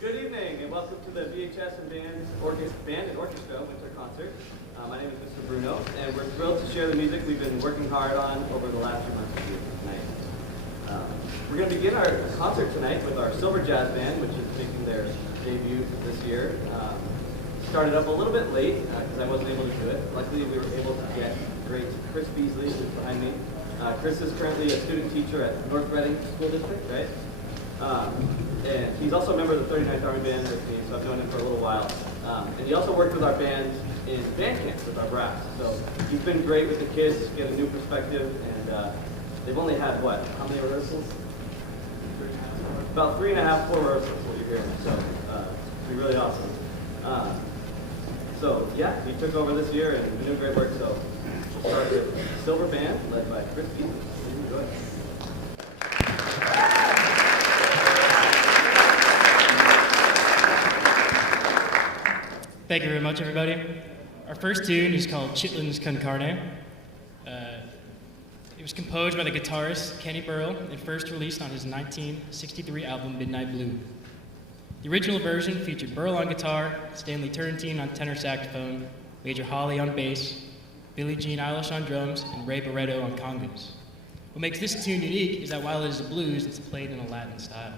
Good evening and welcome to the BHS and Band and Orchestra Winter Concert. My name is Mr. Bruno and we're thrilled to share the music we've been working hard on over the last few months with you tonight. We're going to begin our concert tonight with our Silver Jazz Band, which is making their debut this year. Started up a little bit late because I wasn't able to do it. Luckily we were able to get great Chris Beasley, who's behind me. Chris is currently a student teacher at North Reading School District, right? And he's also a member of the 39th Army Band with me, so I've known him for a little while. And he also worked with our band in band camps with our brass. So he's been great with the kids, get a new perspective, and they've only had, what, how many rehearsals? About 3.5, 4 rehearsals, what you're hearing. So it's been really awesome. So yeah, he took over this year and been doing great work. So we'll start with Silver Band, led by Chris Beasley. Please enjoy. Thank you very much, everybody. Our first tune is called Chitlins Con Carne. It was composed by the guitarist Kenny Burrell and first released on his 1963 album Midnight Blue. The original version featured Burrell on guitar, Stanley Turrentine on tenor saxophone, Major Holly on bass, Billie Jean Eilish on drums, and Ray Barretto on congas. What makes this tune unique is that while it is a blues, it's played in a Latin style.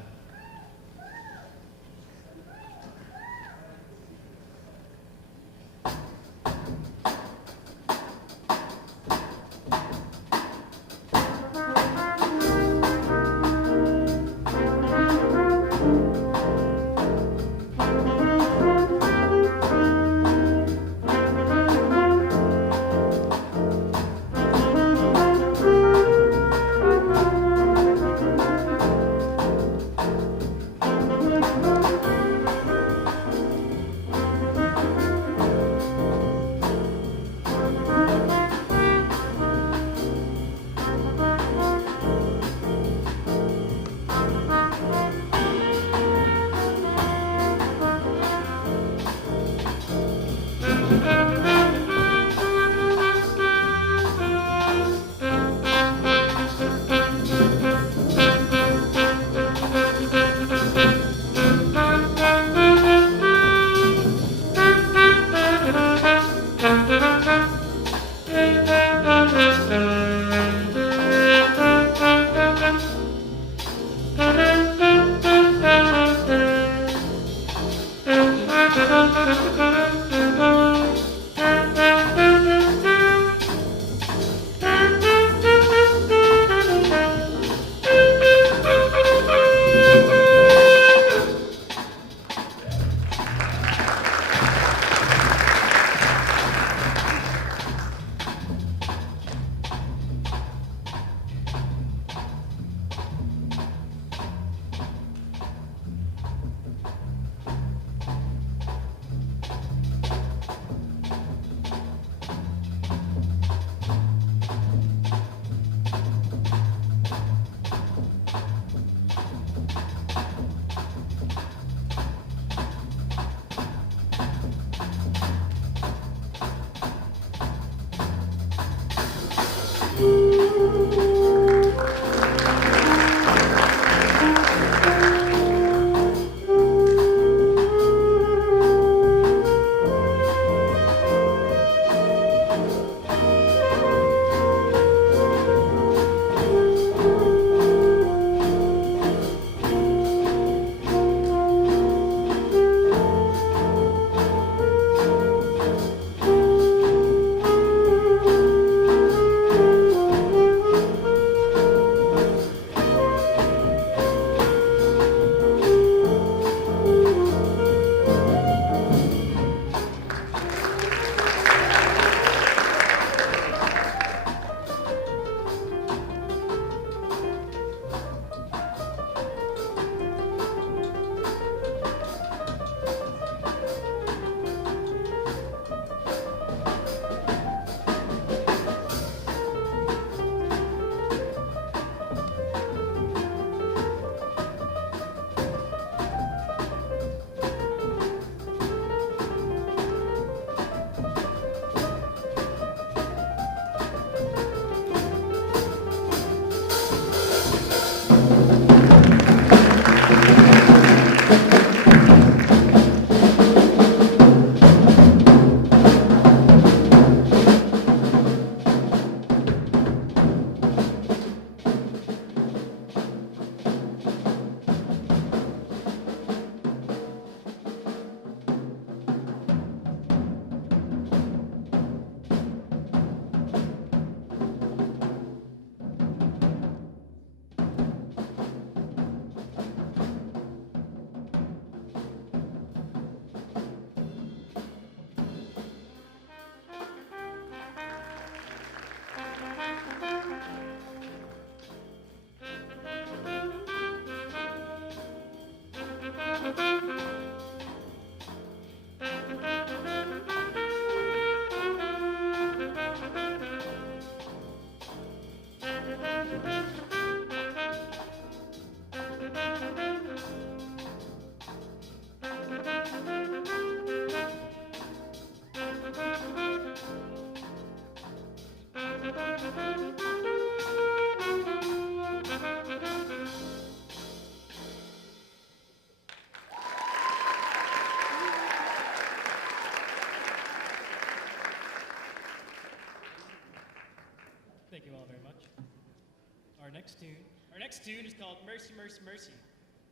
Our next tune is called Mercy, Mercy, Mercy.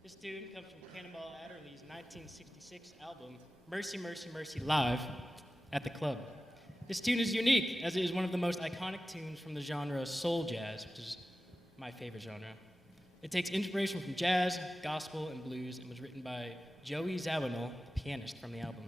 This tune comes from Cannonball Adderley's 1966 album, Mercy, Mercy, Mercy Live at the Club. This tune is unique, as it is one of the most iconic tunes from the genre soul jazz, which is my favorite genre. It takes inspiration from jazz, gospel, and blues, and was written by Joey Zawinul, the pianist from the album.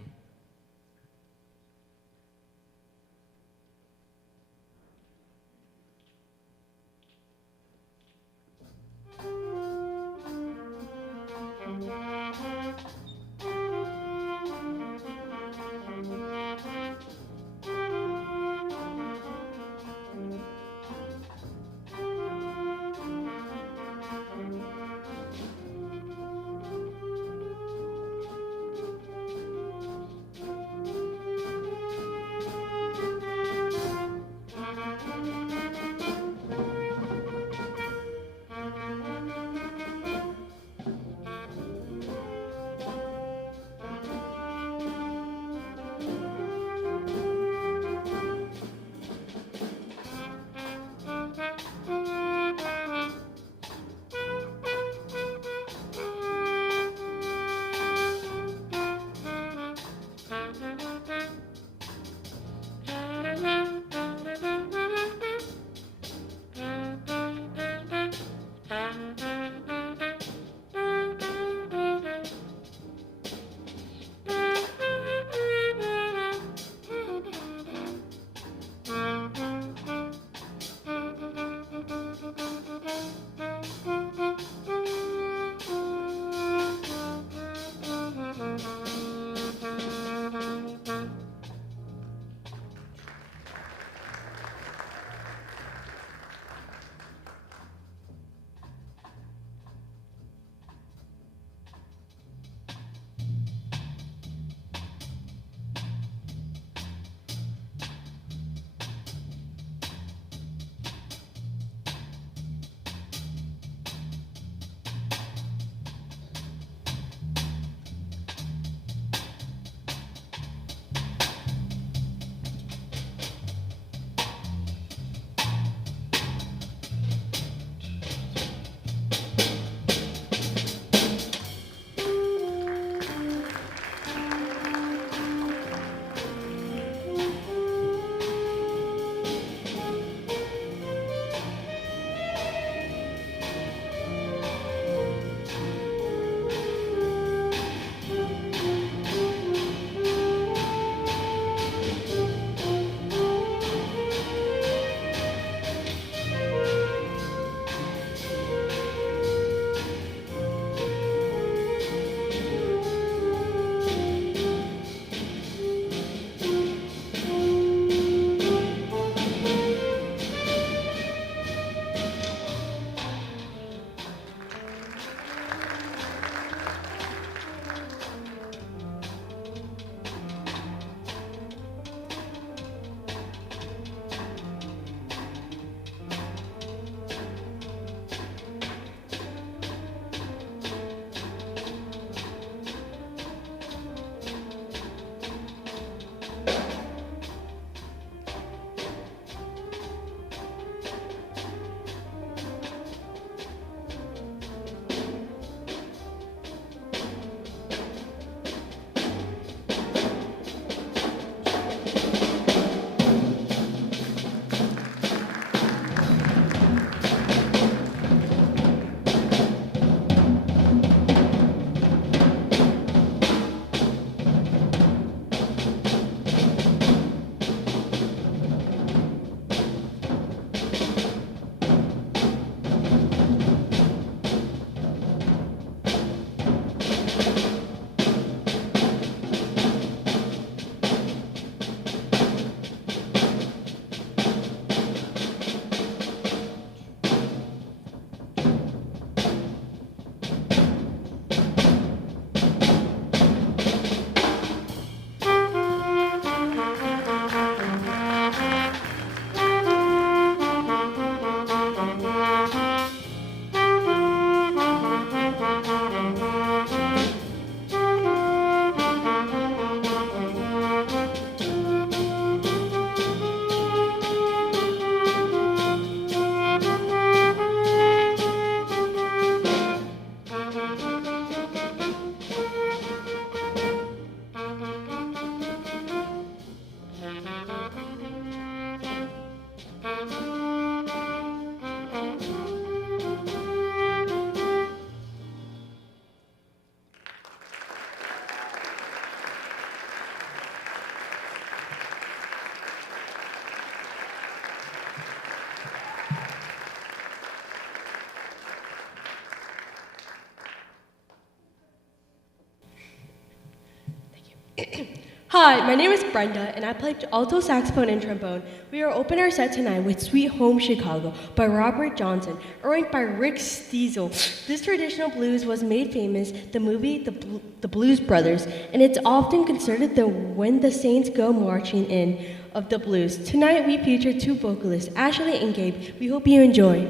Hi, my name is Brenda, and I play alto saxophone and trombone. We are opening our set tonight with Sweet Home Chicago by Robert Johnson, arranged by Rick Steezel. This traditional blues was made famous the movie The Blues Brothers, and it's often considered the When the Saints Go Marching In of the blues. Tonight we feature two vocalists, Ashley and Gabe. We hope you enjoy.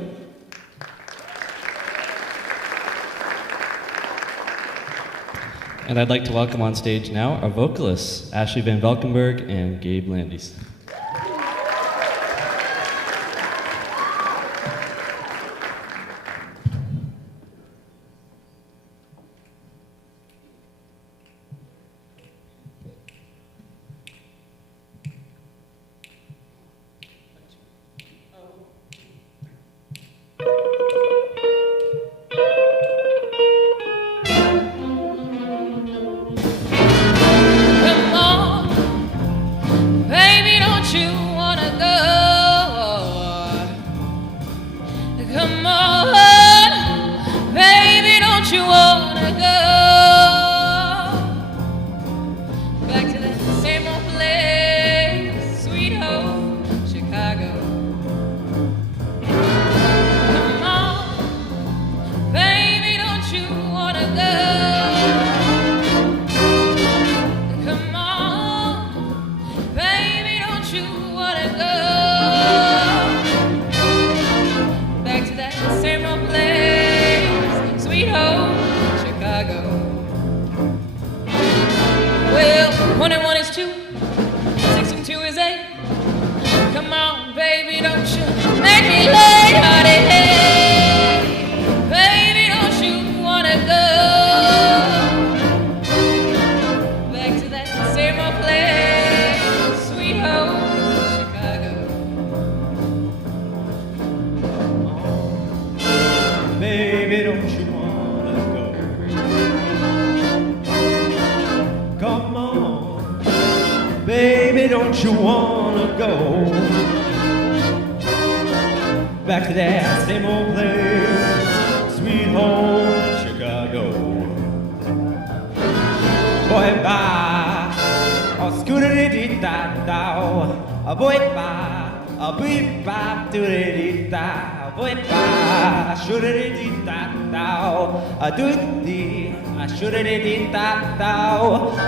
And I'd like to welcome on stage now our vocalists, Ashley Van Valkenburg and Gabe Landis. Back to that same old place, sweet home Chicago. Boy, bye, oh, scooter-dee-dee-da-da, a boy, bye, a beep, bye, doo-dee-dee-da, boy, bye, shoo-dee-dee-da-da, a doo-dee, a shoo-dee-dee-da-da,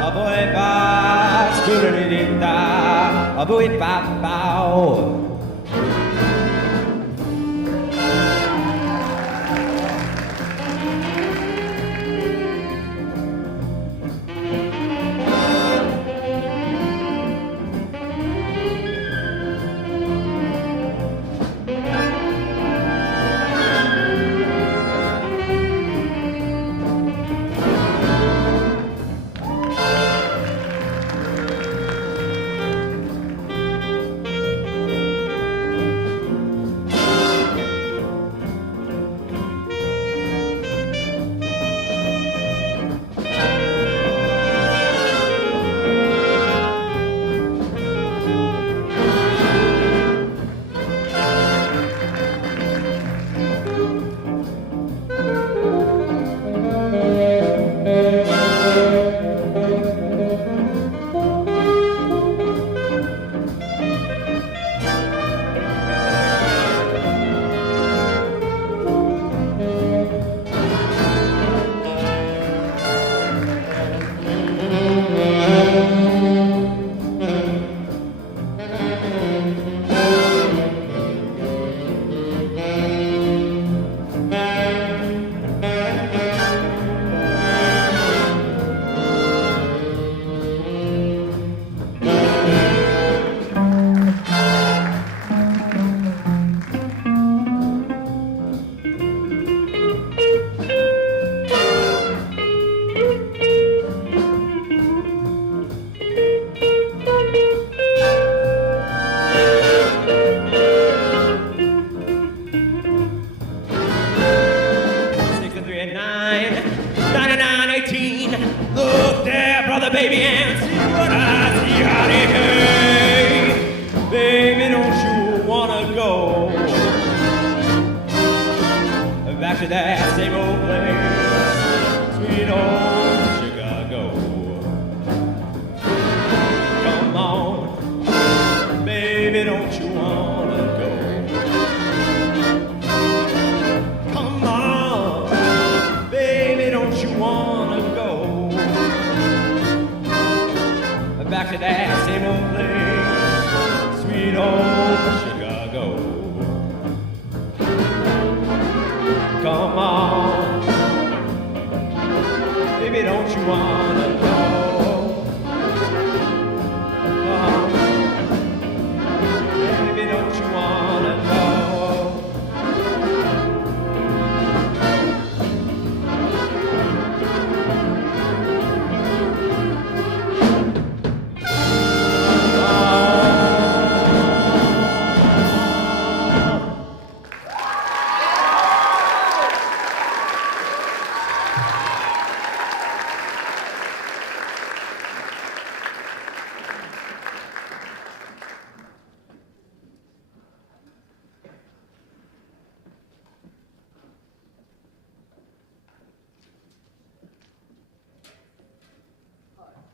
a boy, bye, scooter-dee-dee-da, a boy, bye, bye. baby, and see what I see. Howdy, hey, baby, don't you wanna go back to that same old place, sweet old Chicago? Come on, baby, don't you wanna go? Come on, baby, don't you wanna go back to that same old place, sweet old Chicago? Come on, baby, don't you wanna go? Baby, don't you wanna go?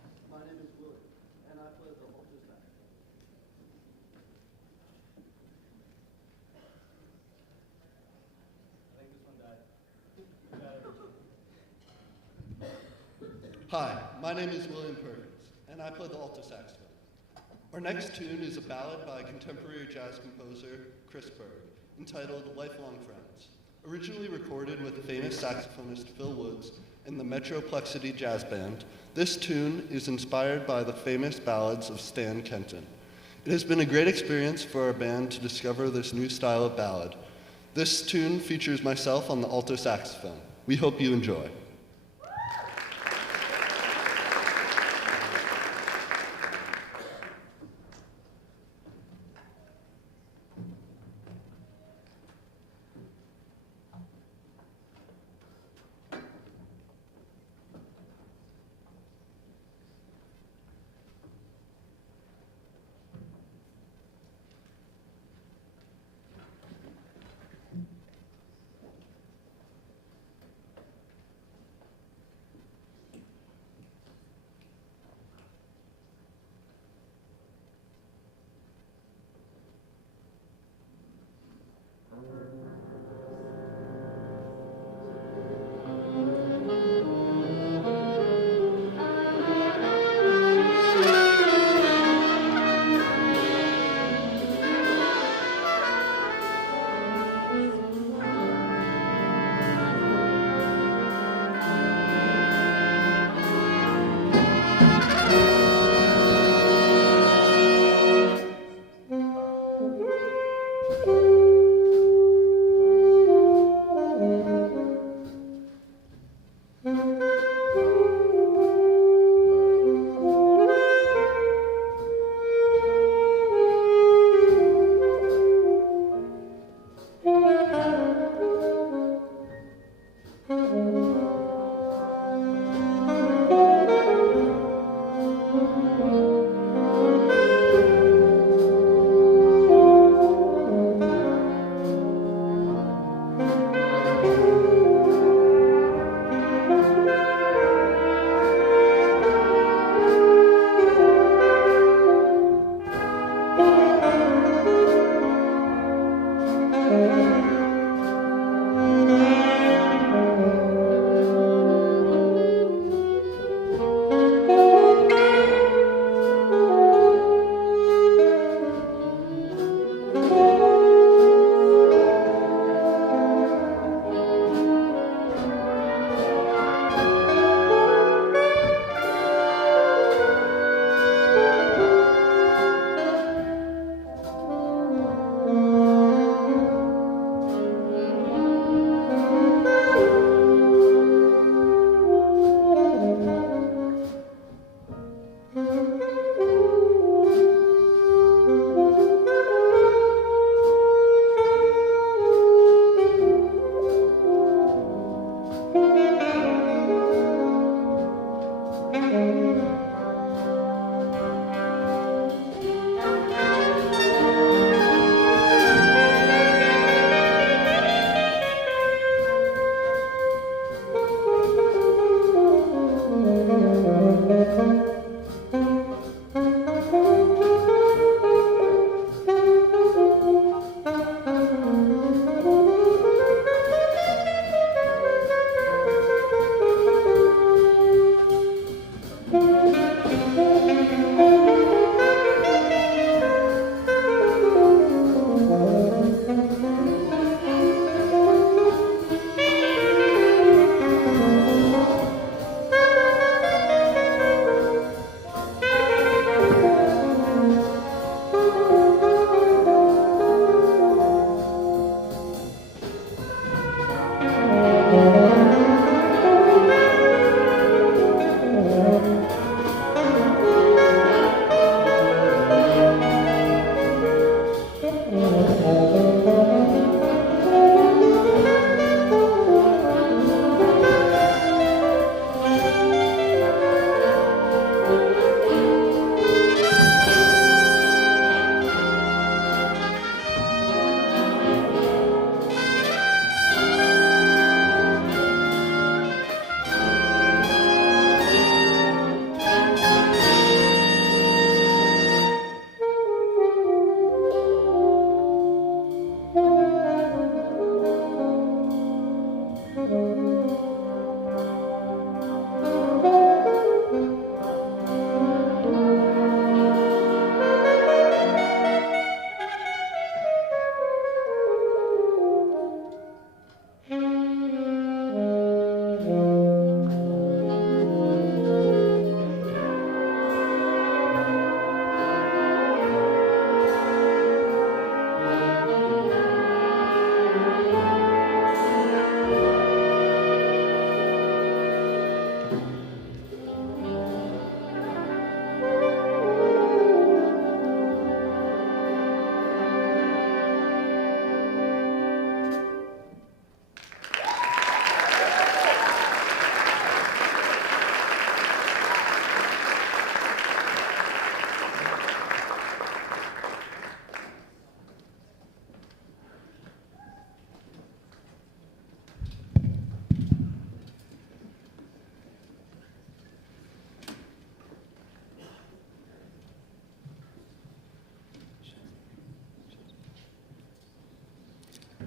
Hi, my name is Willie, and I play the alto sax. I think this one died. Hi, my name is William Perkins, and I play the alto saxophone. Our next tune is a ballad by contemporary jazz composer Chris Berg, entitled Lifelong Friends. Originally recorded with famous saxophonist Phil Woods in the Metroplexity Jazz Band, this tune is inspired by the famous ballads of Stan Kenton. It has been a great experience for our band to discover this new style of ballad. This tune features myself on the alto saxophone. We hope you enjoy.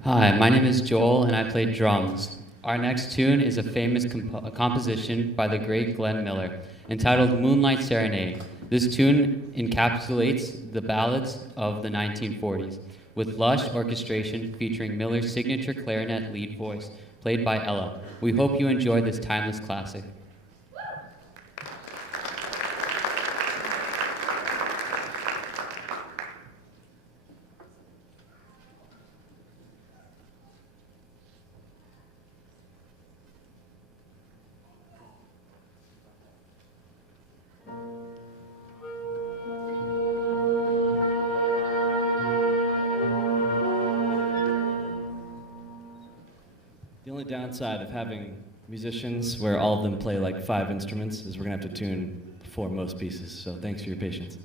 Hi, my name is Joel and I play drums. Our next tune is a famous composition by the great Glenn Miller entitled Moonlight Serenade. This tune encapsulates the ballads of the 1940s with lush orchestration featuring Miller's signature clarinet lead voice played by Ella. We hope you enjoy this timeless classic. The only downside of having musicians where all of them play like 5 instruments is we're going to have to tune for most pieces, so thanks for your patience.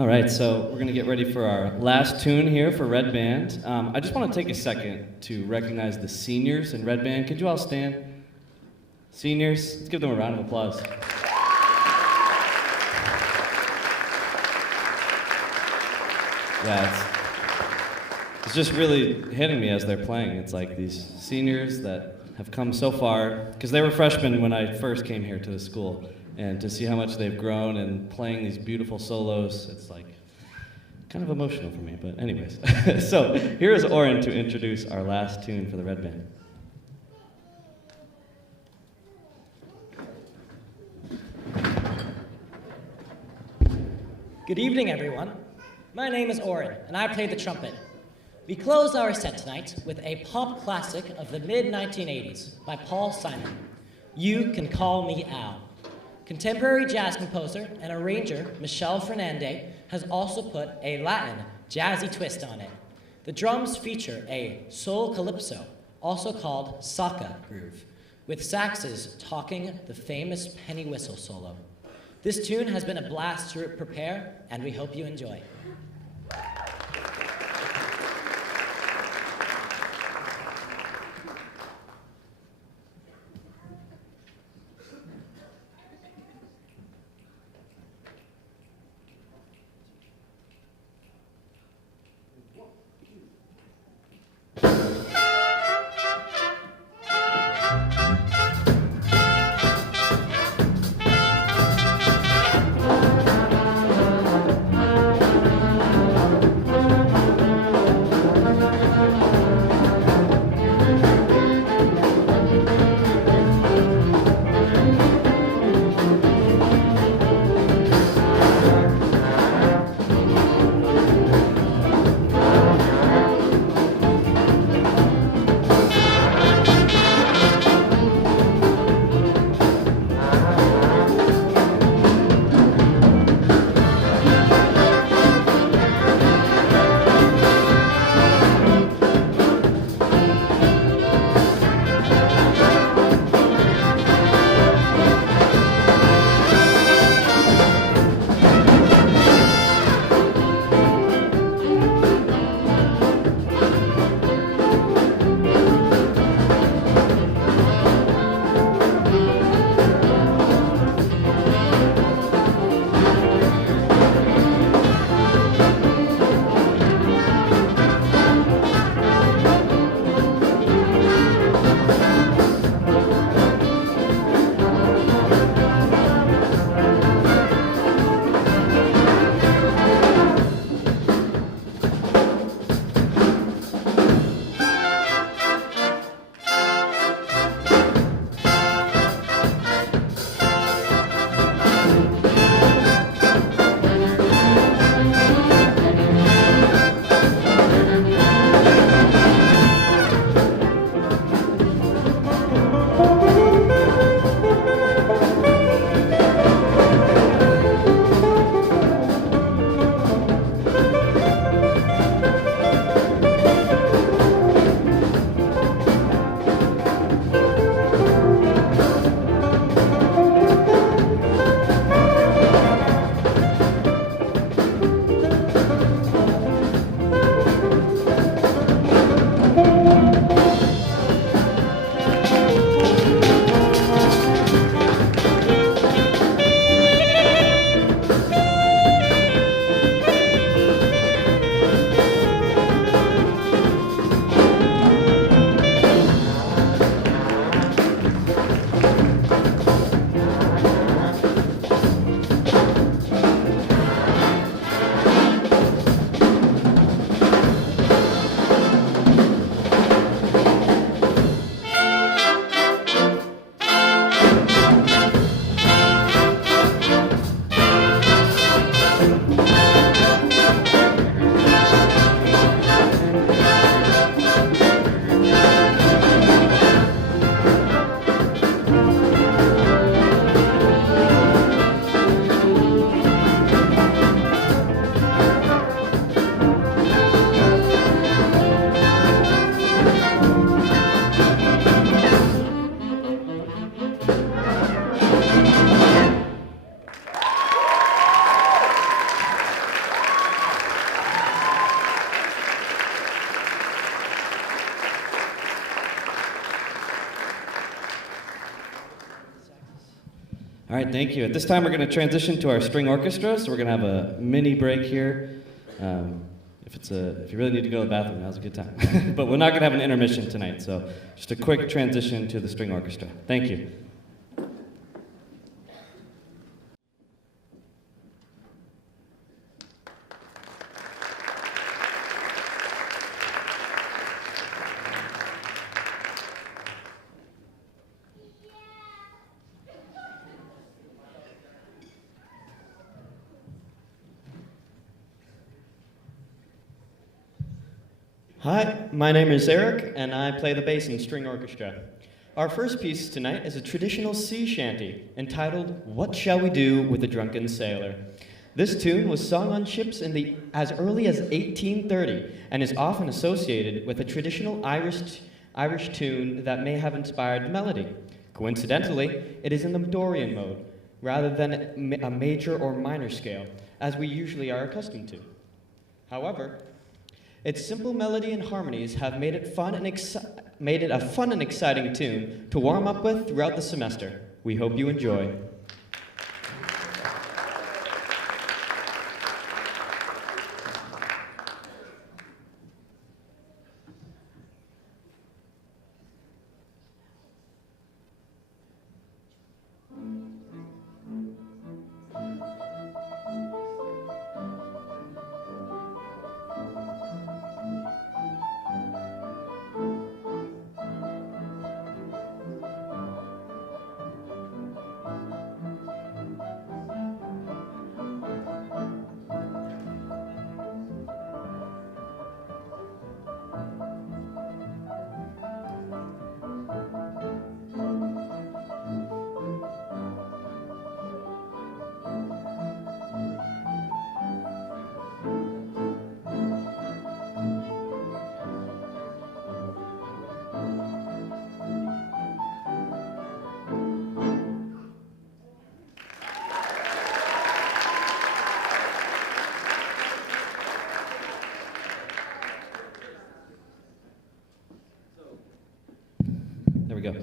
All right, so we're gonna get ready for our last tune here for Red Band. I just want to take a second to recognize the seniors in Red Band. Could you all stand? Seniors, let's give them a round of applause. Yeah, it's just really hitting me as they're playing. It's like these seniors that have come so far, because they were freshmen when I first came here to the school, and to see how much they've grown and playing these beautiful solos, it's like kind of emotional for me, but anyways. So here is Oren to introduce our last tune for the Red Band. Good evening, everyone. My name is Oren, and I play the trumpet. We close our set tonight with a pop classic of the mid-1980s by Paul Simon, You Can Call Me Al. Contemporary jazz composer and arranger Michel Fernandez has also put a Latin jazzy twist on it. The drums feature a soul calypso, also called Saka groove, with saxes talking the famous penny whistle solo. This tune has been a blast to prepare, and we hope you enjoy. All right, thank you. At this time, we're going to transition to our string orchestra, so we're going to have a mini break here. If you really need to go to the bathroom, now's a good time. But we're not going to have an intermission tonight, so just a quick transition to the string orchestra. Thank you. Hi, my name is Eric, and I play the bass in string orchestra. Our first piece tonight is a traditional sea shanty entitled "What Shall We Do with a Drunken Sailor?" This tune was sung on ships as early as 1830 and is often associated with a traditional Irish tune that may have inspired the melody. Coincidentally, it is in the Dorian mode rather than a major or minor scale, as we usually are accustomed to. However, its simple melody and harmonies have made it a fun and exciting tune to warm up with throughout the semester. We hope you enjoy. There we go.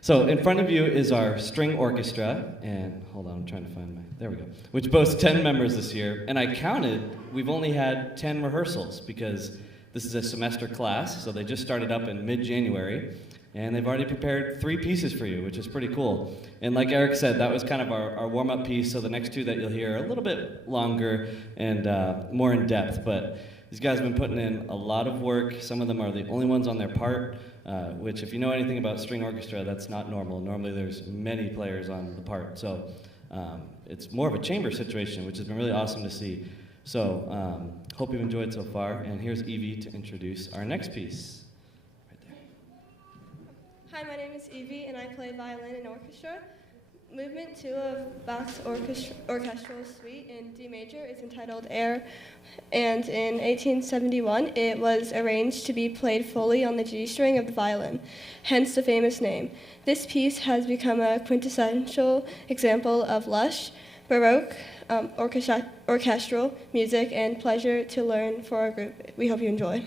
So in front of you is our string orchestra, and hold on, I'm trying to find there we go, which boasts 10 members this year, and I counted, we've only had 10 rehearsals because this is a semester class, so they just started up in mid-January, and they've already prepared 3 pieces for you, which is pretty cool. And like Eric said, that was kind of our warm-up piece, so the next 2 that you'll hear are a little bit longer and more in-depth, but these guys have been putting in a lot of work. Some of them are the only ones on their part, which if you know anything about string orchestra, that's not normal. Normally there's many players on the part. So it's more of a chamber situation, which has been really awesome to see. So hope you've enjoyed so far. And here's Evie to introduce our next piece. Right there. Hi, my name is Evie, and I play violin in orchestra. Movement 2 of Bach's orchestral suite in D major is entitled Air, and in 1871 it was arranged to be played fully on the G string of the violin, hence the famous name. This piece has become a quintessential example of lush, Baroque, orchestral music and pleasure to learn for our group. We hope you enjoy.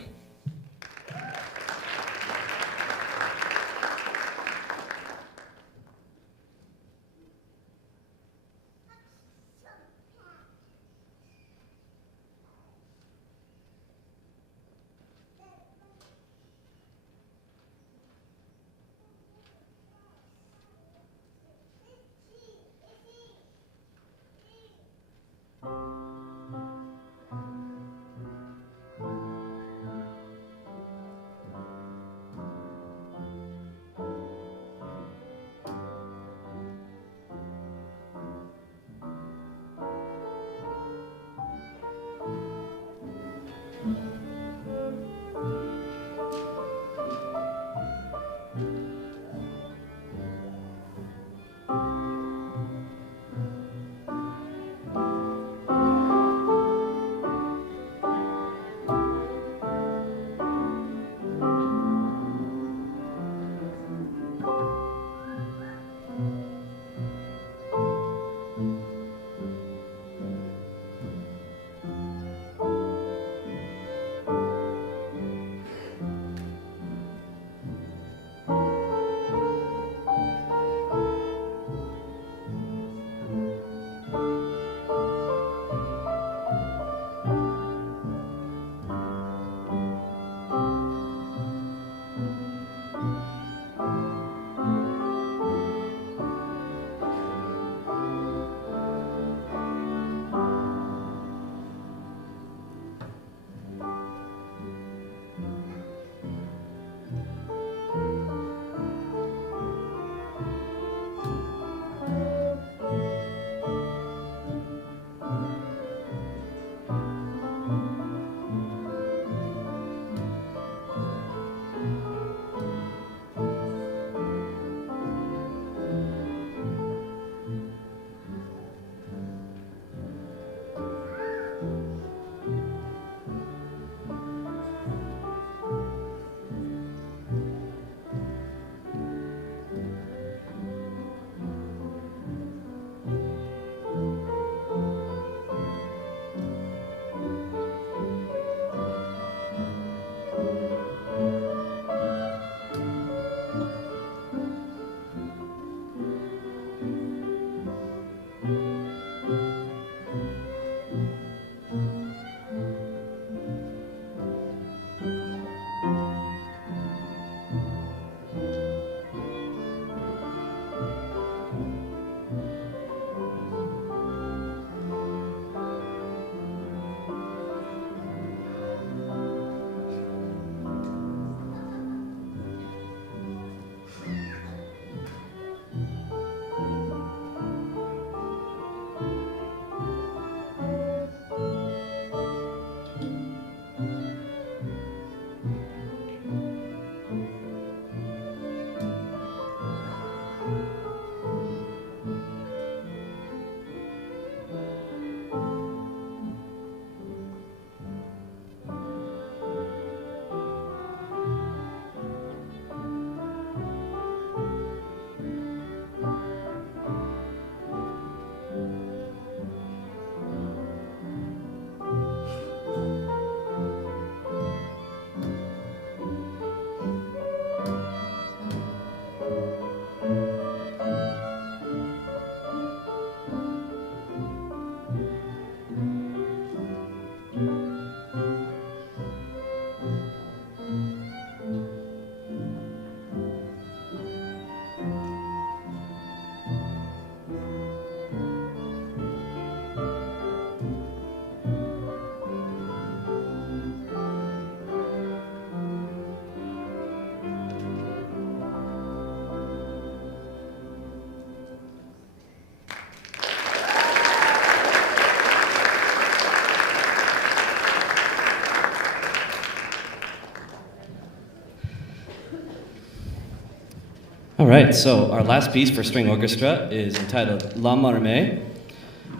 All right, so our last piece for string orchestra is entitled La Marmée,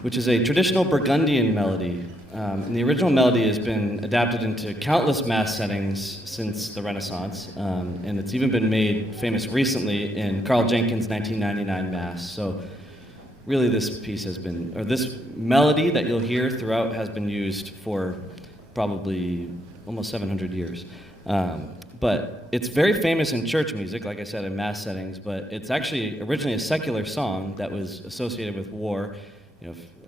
which is a traditional Burgundian melody. And the original melody has been adapted into countless mass settings since the Renaissance, and it's even been made famous recently in Carl Jenkins' 1999 Mass. So really this piece has been, or this melody that you'll hear throughout has been used for probably almost 700 years. But it's very famous in church music, like I said, in mass settings, but it's actually originally a secular song that was associated with war,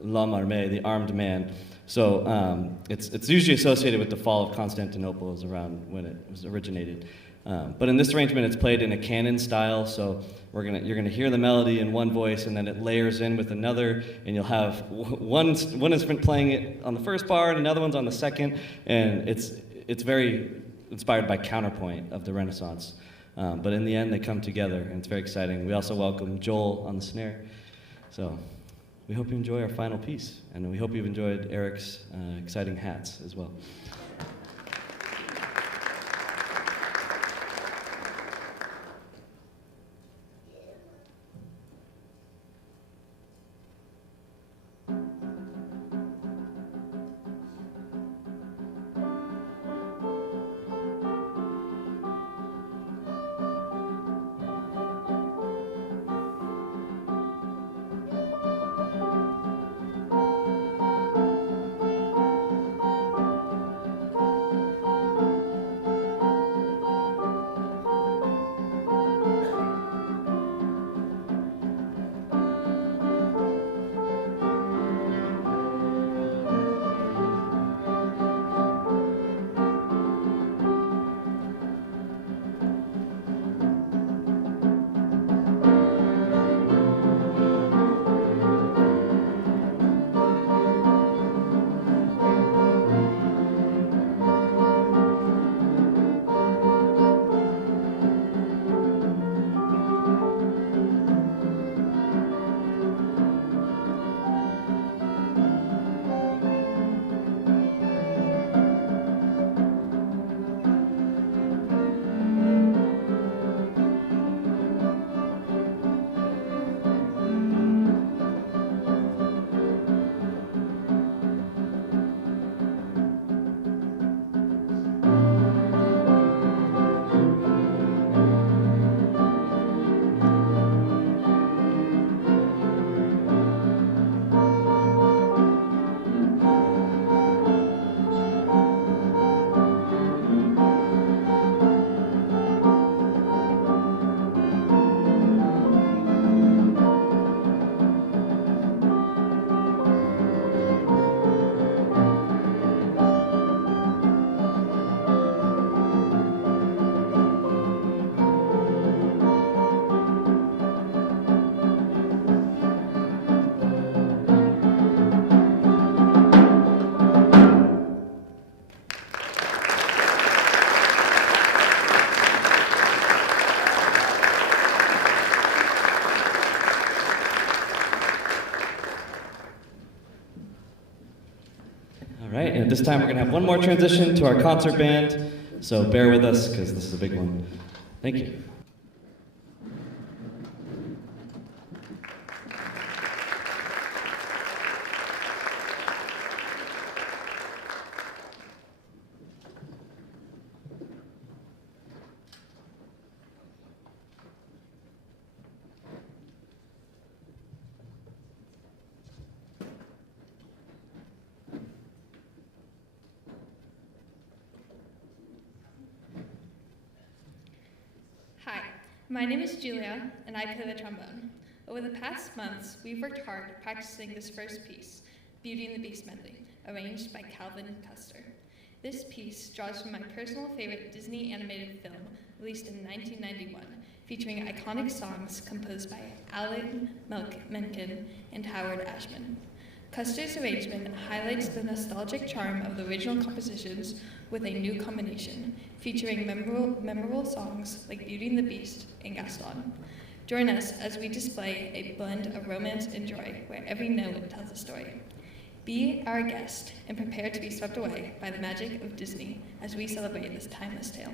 l'homme armé, the armed man. So it's usually associated with the fall of Constantinople, is around when it was originated. But in this arrangement, it's played in a canon style, so you're gonna hear the melody in one voice, and then it layers in with another, and you'll have one instrument playing it on the first bar, and another one's on the second, and it's very inspired by counterpoint of the Renaissance. But in the end, they come together, and it's very exciting. We also welcome Joel on the snare. So we hope you enjoy our final piece, and we hope you've enjoyed Eric's exciting hats as well. And at this time, we're going to have one more transition to our concert band, so bear with us, because this is a big one. Thank you. Hi, my name is Julia, and I play the trombone. Over the past months, we've worked hard practicing this first piece, Beauty and the Beast medley, arranged by Calvin Custer. This piece draws from my personal favorite Disney animated film, released in 1991, featuring iconic songs composed by Alan Menken and Howard Ashman. Custer's arrangement highlights the nostalgic charm of the original compositions with a new combination, featuring memorable songs like Beauty and the Beast and Gaston. Join us as we display a blend of romance and joy where every note tells a story. Be our guest and prepare to be swept away by the magic of Disney as we celebrate this timeless tale.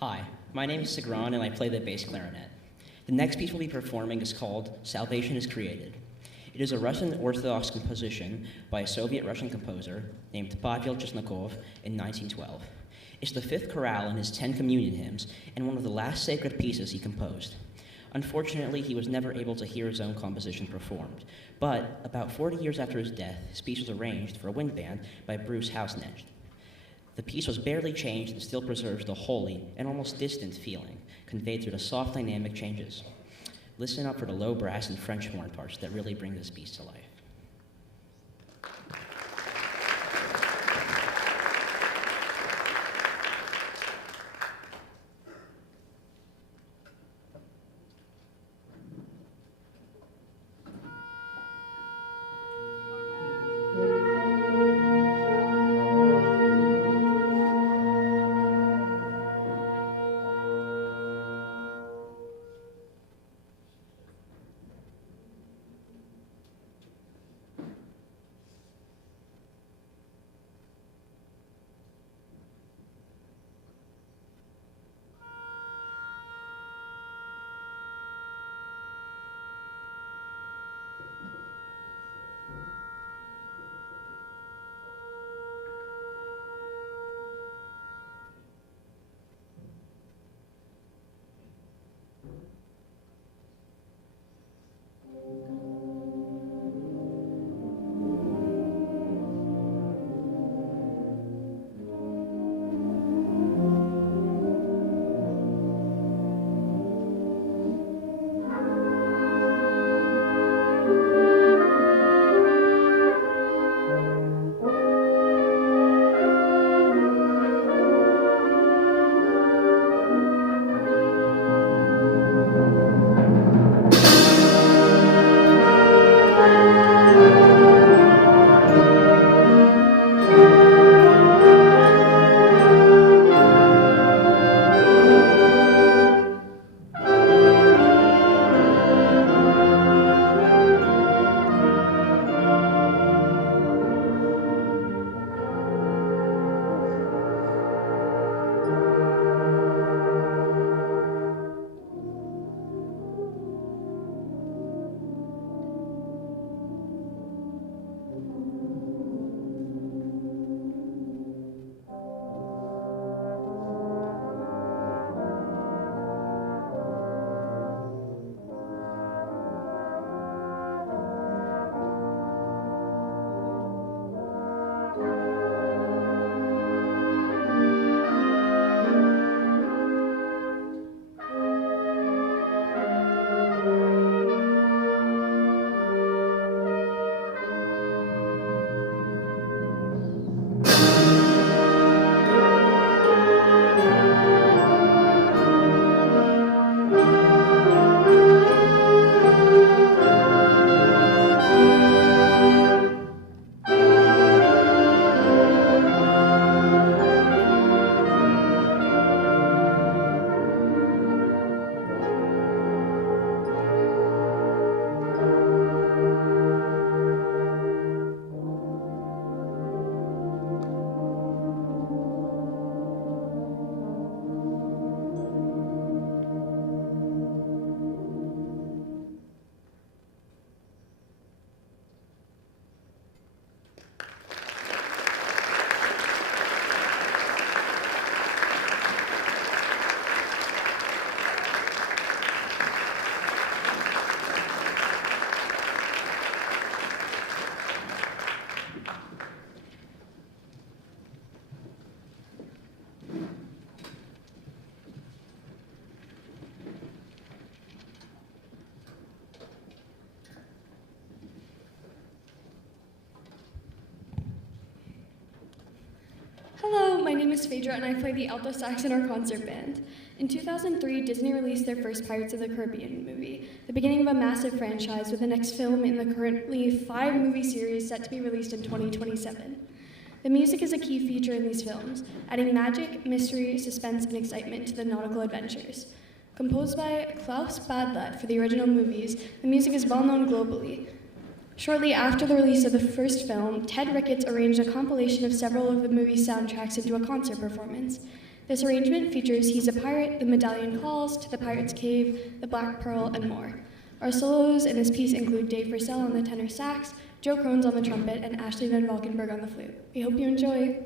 Hi, my name is Sigran and I play the bass clarinet. The next piece we'll be performing is called Salvation is Created. It is a Russian Orthodox composition by a Soviet-Russian composer named Pavel Chesnokov in 1912. It's the fifth chorale in his 10 communion hymns and one of the last sacred pieces he composed. Unfortunately, he was never able to hear his own composition performed, but about 40 years after his death, his piece was arranged for a wind band by Bruce Hausnecht. The piece was barely changed and still preserves the holy and almost distant feeling conveyed through the soft dynamic changes. Listen up for the low brass and French horn parts that really bring this piece to life. Hello, my name is Phaedra and I play the alto sax in our concert band. In 2003, Disney released their first Pirates of the Caribbean movie, the beginning of a massive franchise with the next film in the currently 5-movie series set to be released in 2027. The music is a key feature in these films, adding magic, mystery, suspense, and excitement to the nautical adventures. Composed by Klaus Badlat for the original movies, the music is well known globally. Shortly after the release of the first film, Ted Ricketts arranged a compilation of several of the movie's soundtracks into a concert performance. This arrangement features He's a Pirate, The Medallion Calls, To the Pirate's Cave, The Black Pearl, and more. Our solos in this piece include Dave Purcell on the tenor sax, Joe Crones on the trumpet, and Ashley Van Valkenburg on the flute. We hope you enjoy.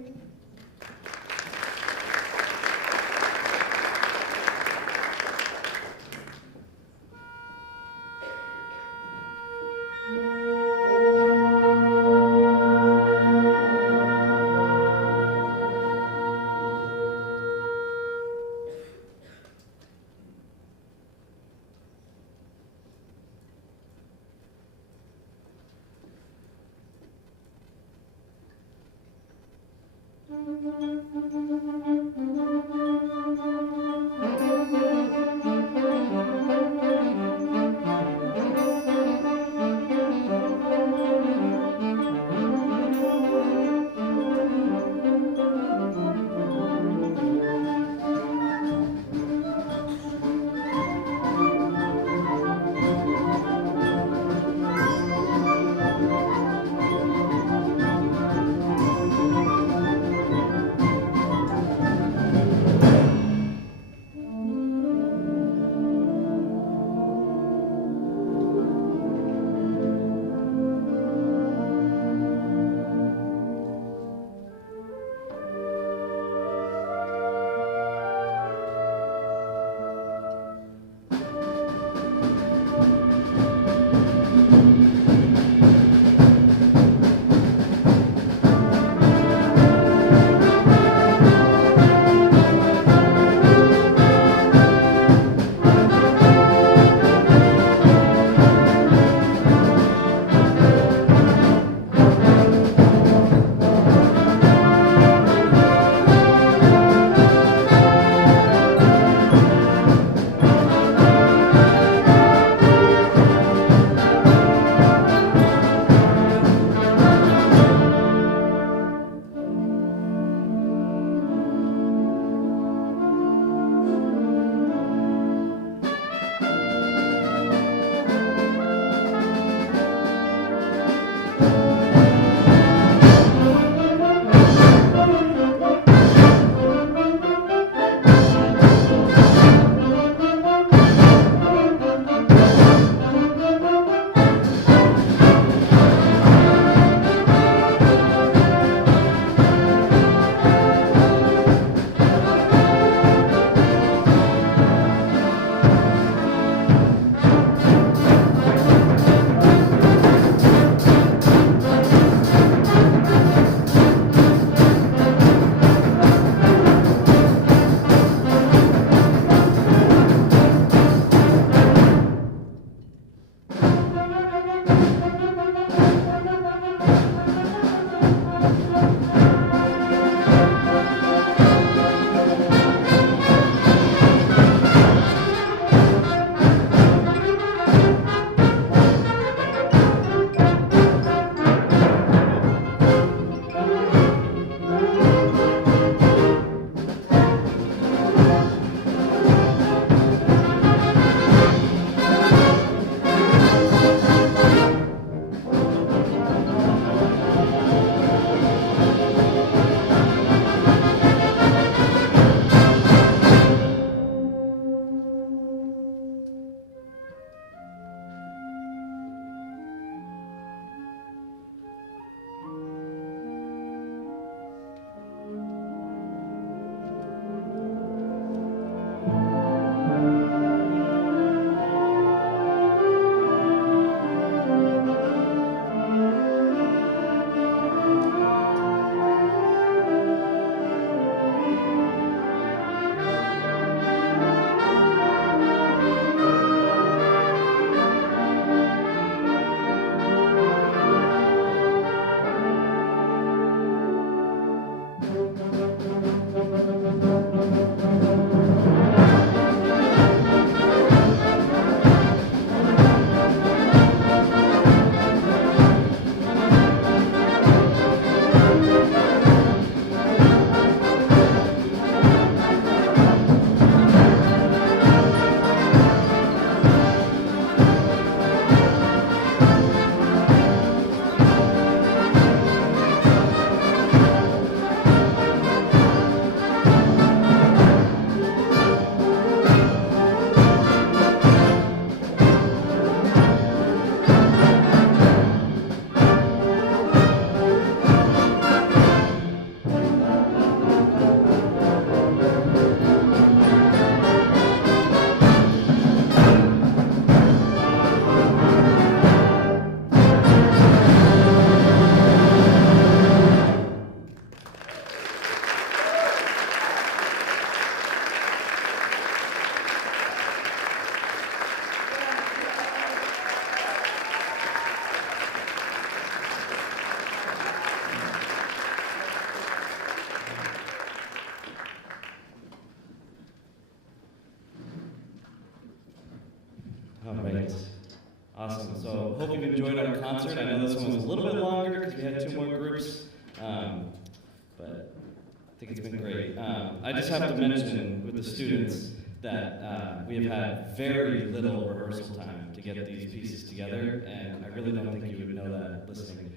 enjoyed our concert. I know this one was a little bit longer because we had 2 more groups, but I think it's been great. I just have to mention with the students that we have had very little rehearsal time to get these pieces together, and I really don't think you would know that listening.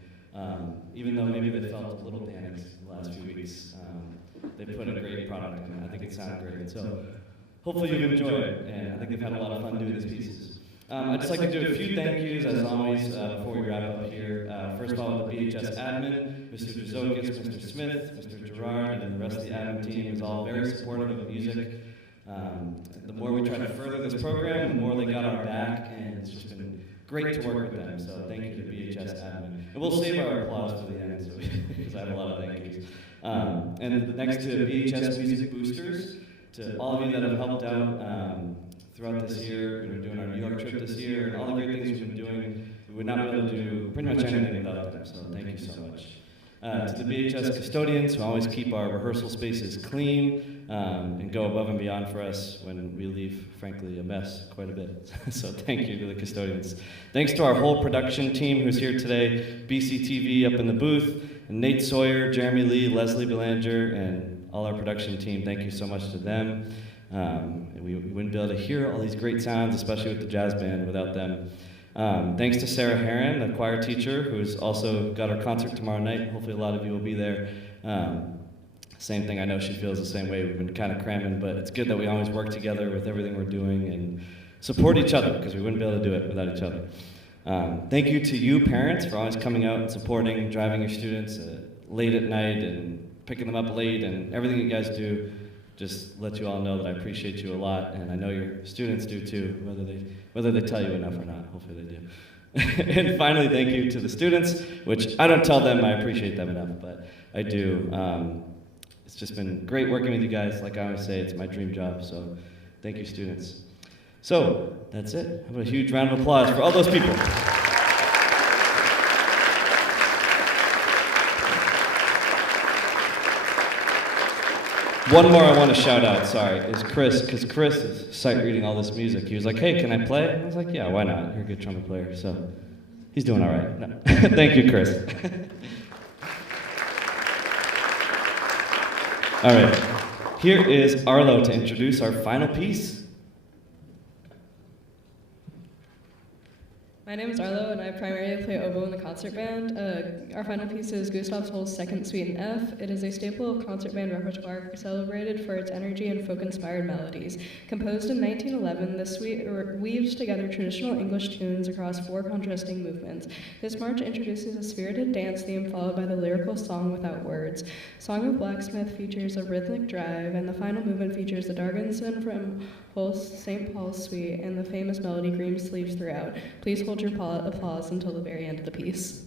Even though maybe they felt a little panicked the last few weeks, they put a great product in. I think it sounded great. So hopefully you've enjoyed it, and I think they've had a lot of fun doing these pieces. I'd just like to do a few thank yous, as always, before we wrap up here. First of all, the BHS admin, Mr. Jazokis, Mr. Smith, Mr. Gerard, and the rest of the admin team was all very supportive of music. The more we try to further this program, the more they got our back, and it's just been great to work with them. So thank you to BHS admin. And we'll save our applause for the end, so because I have a lot of thank yous. And next to BHS Music Boosters, to all of you that have helped out throughout this year. We're doing our New York trip this year, and all the great things we've been doing. We would not be able to do pretty much anything without them, so thank you so much. To the BHS custodians who always keep our rehearsal spaces clean and go above and beyond for us when we leave, frankly, a mess quite a bit. So thank you to the custodians. Thanks to our whole production team who's here today, BCTV up in the booth, and Nate Sawyer, Jeremy Lee, Leslie Belanger, and all our production team. Thank you so much to them. We wouldn't be able to hear all these great sounds, especially with the jazz band, without them. Thanks to Sarah Herron, the choir teacher, who's also got our concert tomorrow night. Hopefully a lot of you will be there. Same thing, I know she feels the same way. We've been kind of cramming, but it's good that we always work together with everything we're doing and support each other, because we wouldn't be able to do it without each other. Thank you to you, parents, for always coming out and supporting, driving your students late at night and picking them up late, and everything you guys do. Just let you all know that I appreciate you a lot, and I know your students do too, whether they tell you enough or not. Hopefully they do. And finally, thank you to the students, which I don't tell them I appreciate them enough, but I do. It's just been great working with you guys. Like I always say, it's my dream job, so thank you, students. So that's it. Have a huge round of applause for all those people. One more I want to shout out, sorry, is Chris, because Chris is sight reading all this music. He was like, hey, can I play? I was like, yeah, why not? You're a good trumpet player, so he's doing all right. No. Thank you, Chris. All right, here is Arlo to introduce our final piece. My name is Arlo, and I primarily play oboe in the concert band. Our final piece is Gustav Holst's Second Suite in F. It is a staple of concert band repertoire celebrated for its energy and folk-inspired melodies. Composed in 1911, this suite weaves together traditional English tunes across 4 contrasting movements. This march introduces a spirited dance theme followed by the lyrical song without words. Song of Blacksmith features a rhythmic drive, and the final movement features the Dargenson from Holst's St. Paul's Suite and the famous melody Green Sleeves Throughout. Please hold your applause until the very end of the piece.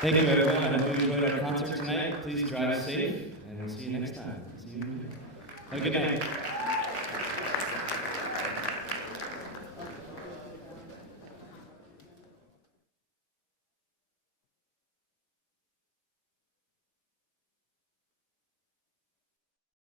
Thank you, everyone. I hope you enjoyed our concert tonight. Please drive safe, and we'll see you next time. See you. Have a good night.